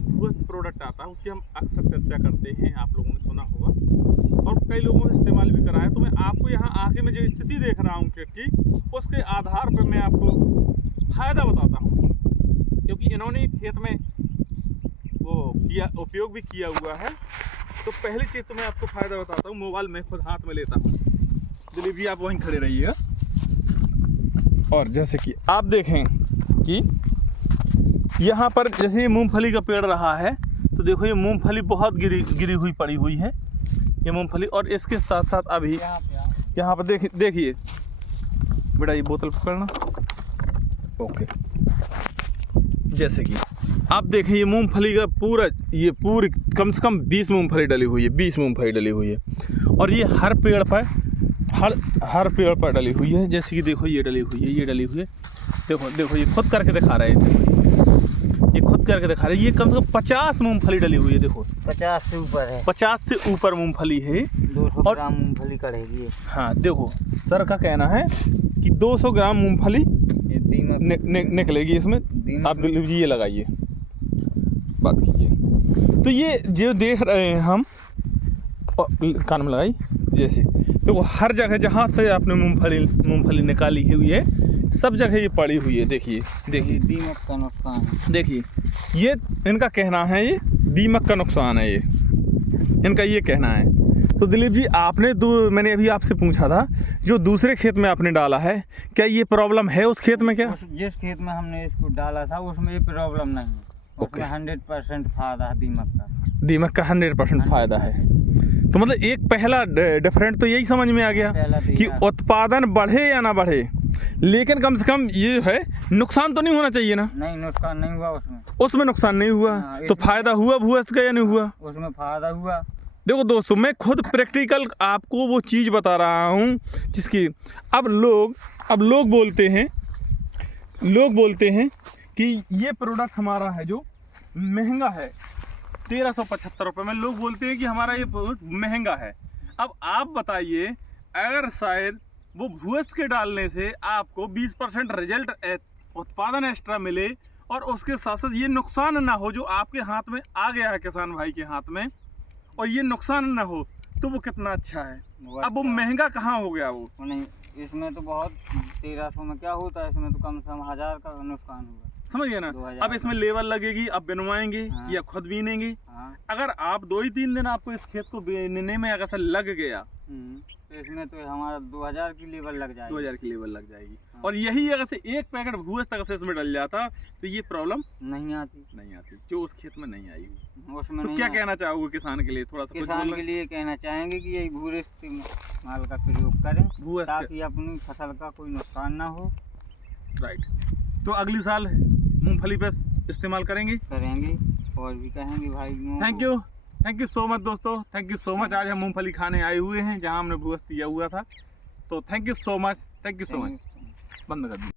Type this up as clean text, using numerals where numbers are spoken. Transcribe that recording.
एक भूस्त प्रोडक्ट आता है, उसकी हम अक्सर चर्चा करते हैं, आप लोगों ने सुना होगा और कई लोगों ने इस्तेमाल भी करा है। तो मैं आपको यहाँ आके मैं जो स्थिति देख रहा हूँ कि उसके आधार पर मैं आपको फ़ायदा बताता हूँ, क्योंकि इन्होंने खेत में वो किया उपयोग भी किया हुआ है। तो पहली चीज़ तो मैं आपको फ़ायदा बताता हूँ। मोबाइल मैं खुद हाथ में लेता हूँ, दिलीप जी आप वहीं खड़े रहिएगा। और जैसे कि आप देखें कि यहाँ पर जैसे ये मूंगफली का पेड़ रहा है, तो देखो ये मूंगफली बहुत गिरी हुई पड़ी हुई है ये मूंगफली। और इसके साथ साथ अभी यहाँ पर देखिए बेटा, ये बोतल पकड़ना, ओके। जैसे कि आप देखें ये मूंगफली का पूरी कम से कम 20 मूंगफली डली हुई है, 20 मूंगफली डली हुई है। और ये हर पेड़ पर हर पेड़ पर डली हुई है। जैसे कि देखो ये डली हुई है, ये डली हुई है, देखो ये खुद करके दिखा रहे हैं, ये खुद करके दिखा रहे हैं। ये कम से कम 50 मूंगफली डली हुई है, देखो 50 से ऊपर है, 50 से ऊपर मूंगफली है। 200 ग्राम मूंगफली करेगी। हाँ देखो सर का कहना है कि 200 ग्राम मूंगफली निकलेगी इसमें। आप दिलीप जी ये लगाइए, बात कीजिए। तो ये जो देख रहे हैं हम, कान में लगाई, जैसे तो वो हर जगह जहाँ से आपने मूंगफली निकाली हुई है, सब जगह ये पड़ी हुई है। देखिए दीमक का नुकसान है। देखिए ये इनका कहना है, ये दीमक का नुकसान है, ये इनका ये कहना है। तो दिलीप जी आपने मैंने अभी आपसे पूछा था, जो दूसरे खेत में आपने डाला है, क्या ये प्रॉब्लम है उस खेत में? क्या जिस खेत में हमने इसको डाला था उसमें ये प्रॉब्लम नहीं है, उसमें 100% फायदा है दीमक का 100% फायदा है। तो मतलब एक पहला डिफरेंट तो यही समझ में आ गया कि उत्पादन बढ़े या ना बढ़े, लेकिन कम से कम ये है नुकसान तो नहीं होना चाहिए ना। नहीं, नुकसान नहीं हुआ उसमें नुकसान नहीं हुआ। तो फायदा हुआ भूअस्त का या नहीं हुआ? उसमें फायदा हुआ। देखो दोस्तों, मैं खुद प्रैक्टिकल आपको वो चीज़ बता रहा हूँ जिसकी अब लोग बोलते हैं कि ये प्रोडक्ट हमारा है जो महंगा है, 1375 रुपये में। लोग बोलते हैं कि हमारा ये बहुत महंगा है। अब आप बताइए, अगर शायद वो भूअस्त के डालने से आपको 20% रिजल्ट उत्पादन एक्स्ट्रा मिले और उसके साथ साथ ये नुकसान ना हो जो आपके हाथ में आ गया है, किसान भाई के हाथ में, और ये नुकसान ना हो, तो वो कितना अच्छा है। अब वो महंगा कहाँ हो गया? वो नहीं, इसमें तो बहुत 1300 में क्या होता है, इसमें तो कम से कम 1000 का नुकसान हुआ, समझ गए ना। अब इसमें लेबर लगेगी, अब बिनवाएंगे या खुद बीनेंगे। अगर आप 2-3 दिन आपको इस खेत को बीनने में अगर लग गया, तो इसमें तो हमारा 2000 की लेबर लग जाएगी, 2000 की लेबर लग जाएगी। और यही अगर से एक पैकेट भूअस्त अगर से इसमें डल जाता तो ये प्रॉब्लम नहीं आती, जो उस खेत में नहीं आई उसमें। तो क्या कहना चाहोगे किसान के लिए? थोड़ा सा किसान के लिए कहना चाहेंगे कि यही भूअस्त माल का प्रयोग करें ताकि अपनी फसल का कोई नुकसान ना हो। राइट। तो अगली साल मूंगफली पे इस्तेमाल करेंगे और भी कहेंगे भाई। थैंक यू सो मच दोस्तों, थैंक यू सो मच। आज हम मूंगफली खाने आए हुए हैं जहां हमने भूअस्त किया हुआ था। तो थैंक यू सो मच, बंद कर दी।